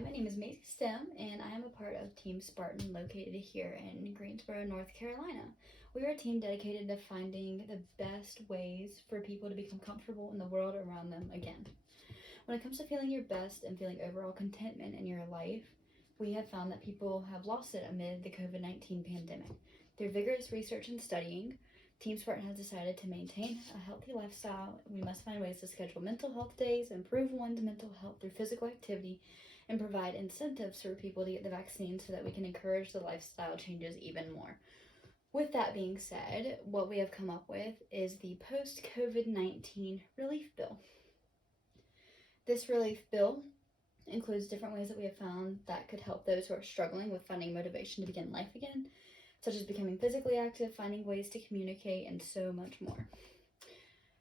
Hi, my name is Macy Stem, and I am a part of Team Spartan located here in Greensboro, North Carolina. We are a team dedicated to finding the best ways for people to become comfortable in the world around them again. When it comes to feeling your best and feeling overall contentment in your life, we have found that people have lost it amid the COVID-19 pandemic. Through vigorous research and studying, Team Spartan has decided to maintain a healthy lifestyle. We must find ways to schedule mental health days, improve one's mental health through physical activity, and provide incentives for people to get the vaccine so that we can encourage the lifestyle changes even more. With that being said, what we have come up with is the post-COVID-19 relief bill. This relief bill includes different ways that we have found that could help those who are struggling with finding motivation to begin life again, such as becoming physically active, finding ways to communicate, and so much more.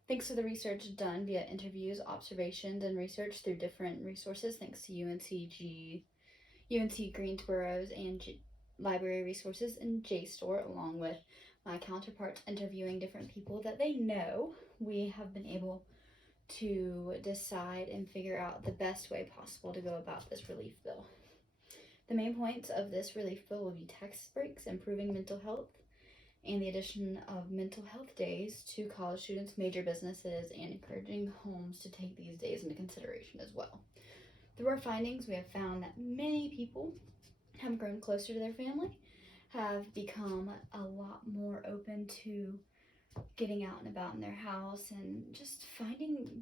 Thanks to the research done via interviews, observations, and research through different resources, thanks to UNC Greensboro's and library resources and JSTOR, along with my counterparts interviewing different people that they know, we have been able to decide and figure out the best way possible to go about this relief bill. The main points of this relief bill will be tax breaks, improving mental health, and the addition of mental health days to college students, major businesses, and encouraging homes to take these days into consideration as well. Through our findings, we have found that many people have grown closer to their family, have become a lot more open to getting out and about in their house, and just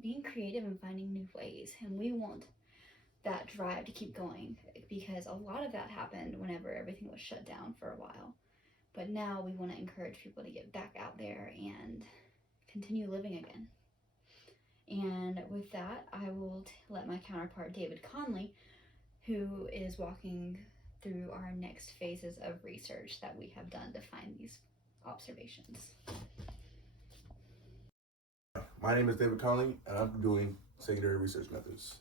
being creative and finding new ways. And we want that drive to keep going, because a lot of that happened whenever everything was shut down for a while. But now we want to encourage people to get back out there and continue living again. And with that, I will let my counterpart, David Conley, who is walking through our next phases of research that we have done to find these observations. My name is David Conley, and I'm doing secondary research methods.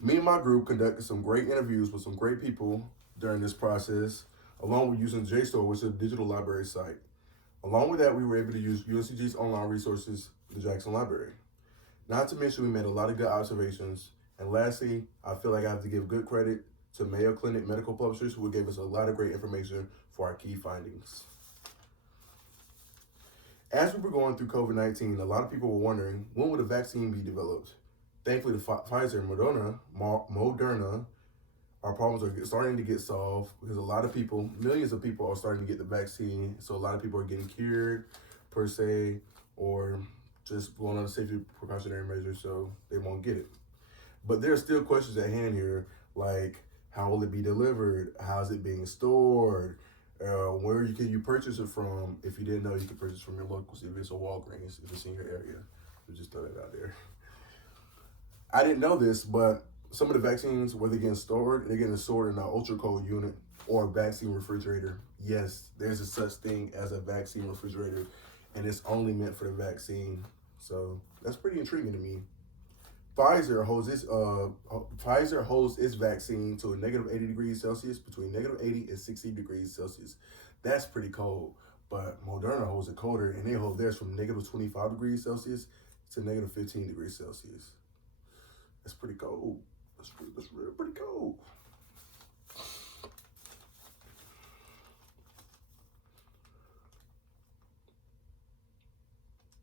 Me and my group conducted some great interviews with some great people during this process, along with using JSTOR, which is a digital library site. Along with that, we were able to use UNCG's online resources, the Jackson Library. Not to mention, we made a lot of good observations. And lastly, I feel like I have to give good credit to Mayo Clinic medical publishers, who gave us a lot of great information for our key findings. As we were going through COVID-19, a lot of people were wondering, when would a vaccine be developed? Thankfully, the Pfizer and Moderna, our problems are starting to get solved, because a lot of people, millions of people, are starting to get the vaccine. So a lot of people are getting cured, per se, or just going on a safety precautionary measure so they won't get it. But there are still questions at hand here, like how will it be delivered? How's it being stored? Where can you purchase it from? If you didn't know, you can purchase from your local, if it's a Walgreens, if it's in your area. So just throw that out there. I didn't know this, but some of the vaccines, where they're getting stored in an ultra cold unit or a vaccine refrigerator. Yes, there's a such thing as a vaccine refrigerator, and it's only meant for the vaccine. So that's pretty intriguing to me. Pfizer holds its vaccine to a negative 80 degrees Celsius, between negative 80 and 60 degrees Celsius. That's pretty cold. But Moderna holds it colder, and they hold theirs from negative 25 degrees Celsius to negative 15 degrees Celsius. That's pretty cold. That's really pretty cold.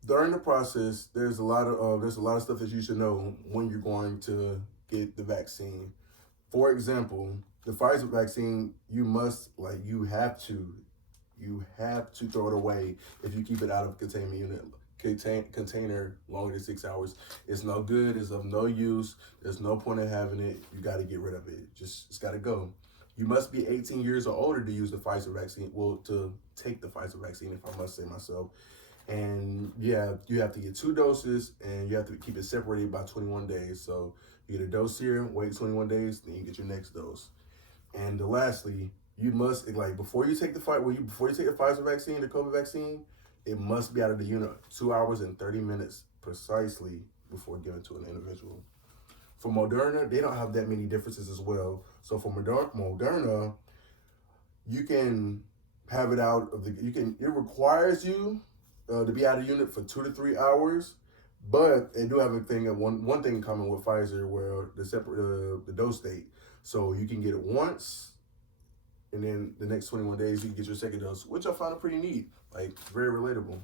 During the process, there's a lot of stuff that you should know when you're going to get the vaccine. For example, the Pfizer vaccine, you have to throw it away if you keep it out of container longer than 6 hours. It's no good. It's of no use. There's no point in having it. You got to get rid of it. It's got to go. You must be 18 years or older to use the Pfizer vaccine. Well, to take the Pfizer vaccine, if I must say myself. And yeah, you have to get 2 doses, and you have to keep it separated by 21 days. So you get a dose here, wait 21 days, then you get your next dose. And lastly, you must, before you take the Pfizer vaccine, the COVID vaccine, it must be out of the unit 2 hours and 30 minutes precisely before given to an individual. For Moderna, they don't have that many differences as well. So for Moderna, you can have it it requires you to be out of unit for 2 to 3 hours, But they do have a thing, one thing in common with Pfizer, where the dose date. So you can get it once, and then the next 21 days you can get your second dose, which I found pretty neat, like very relatable.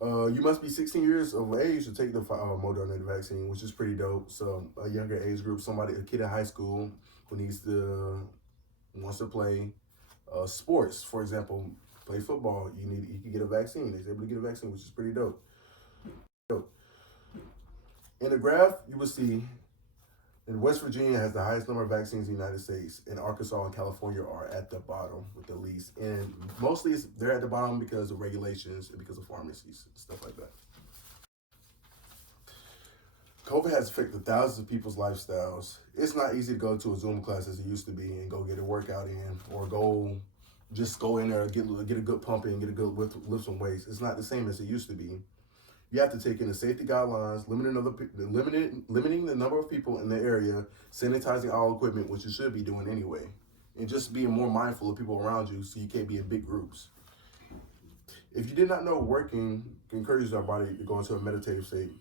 You must be 16 years of age to take the Moderna vaccine, which is pretty dope. So a younger age group, a kid in high school who wants to play sports, for example, play football, you can get a vaccine. They're able to get a vaccine, which is pretty dope. In the graph, you will see that West Virginia has the highest number of vaccines in the United States, and Arkansas and California are at the bottom with the least. And mostly they're at the bottom because of regulations and because of pharmacies, stuff like that. COVID has affected thousands of people's lifestyles. It's not easy to go to a Zoom class as it used to be and go get a workout in, or go in there, get a good pump in, get a good lift some weights. It's not the same as it used to be. You have to take in the safety guidelines, limiting the number of people in the area, sanitizing all equipment, which you should be doing anyway, and just being more mindful of people around you so you can't be in big groups. If you did not know, working encourages our body to go into a meditative state.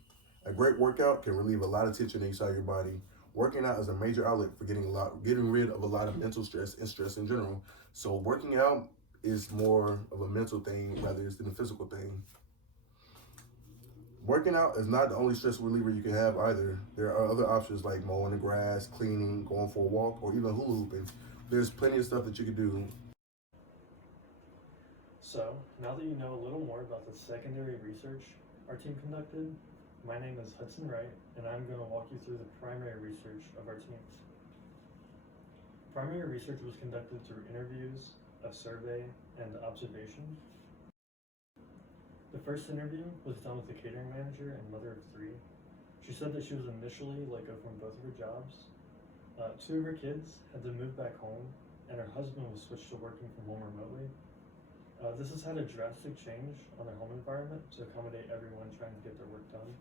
A great workout can relieve a lot of tension inside your body. Working out is a major outlet for getting rid of a lot of mental stress and stress in general. So working out is more of a mental thing rather than a physical thing. Working out is not the only stress reliever you can have either. There are other options like mowing the grass, cleaning, going for a walk, or even hula hooping. There's plenty of stuff that you can do. So, now that you know a little more about the secondary research our team conducted, my name is Hudson Wright, and I'm going to walk you through the primary research of our teams. Primary research was conducted through interviews, a survey, and observation. The first interview was done with the catering manager and mother of three. She said that she was initially let go from both of her jobs. Two of her kids had to move back home, and her husband was switched to working from home remotely. This has had a drastic change on their home environment to accommodate everyone trying to get their work done.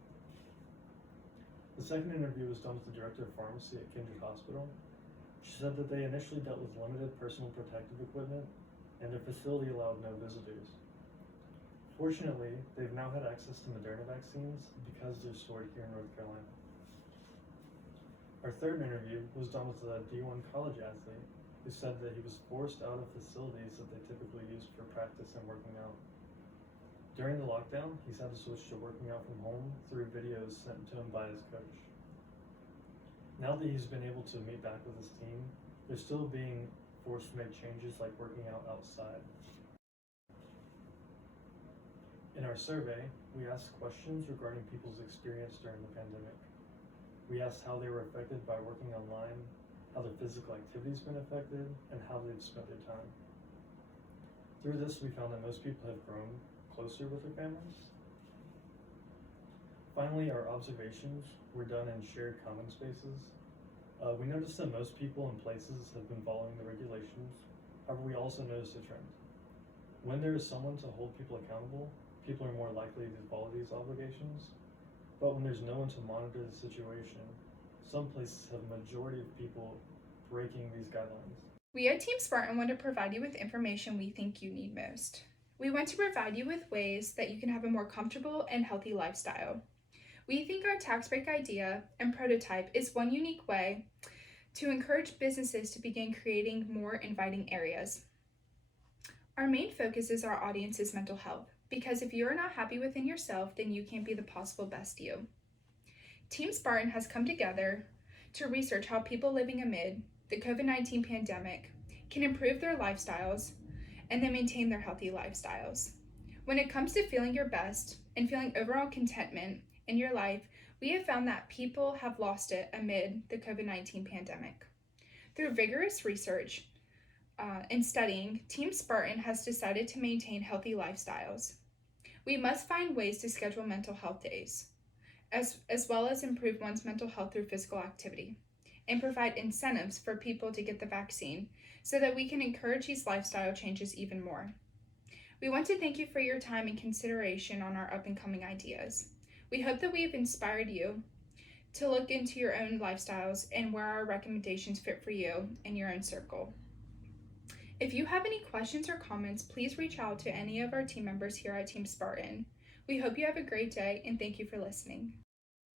The second interview was done with the director of pharmacy at Kindred Hospital. She said that they initially dealt with limited personal protective equipment, and their facility allowed no visitors. Fortunately, they've now had access to Moderna vaccines because they're stored here in North Carolina. Our third interview was done with a D1 college athlete who said that he was forced out of facilities that they typically use for practice and working out. During the lockdown, he's had to switch to working out from home through videos sent to him by his coach. Now that he's been able to meet back with his team, they're still being forced to make changes like working out outside. In our survey, we asked questions regarding people's experience during the pandemic. We asked how they were affected by working online, how their physical activity's been affected, and how they've spent their time. Through this, we found that most people have grown closer with their families. Finally, our observations were done in shared common spaces. We noticed that most people and places have been following the regulations. However, we also noticed a trend. When there is someone to hold people accountable, people are more likely to follow these obligations. But when there's no one to monitor the situation, some places have a majority of people breaking these guidelines. We at Team Spartan want to provide you with information we think you need most. We want to provide you with ways that you can have a more comfortable and healthy lifestyle. We think our tax break idea and prototype is one unique way to encourage businesses to begin creating more inviting areas. Our main focus is our audience's mental health, because if you are not happy within yourself, then you can't be the possible best you. Team Spartan has come together to research how people living amid the COVID-19 pandemic can improve their lifestyles and then maintain their healthy lifestyles. When it comes to feeling your best and feeling overall contentment in your life, we have found that people have lost it amid the COVID-19 pandemic. Through vigorous research and studying, Team Spartan has decided to maintain healthy lifestyles. We must find ways to schedule mental health days, as well as improve one's mental health through physical activity, and provide incentives for people to get the vaccine so that we can encourage these lifestyle changes even more. We want to thank you for your time and consideration on our up-and-coming ideas. We hope that we have inspired you to look into your own lifestyles and where our recommendations fit for you and your own circle. If you have any questions or comments, please reach out to any of our team members here at Team Spartan. We hope you have a great day and thank you for listening.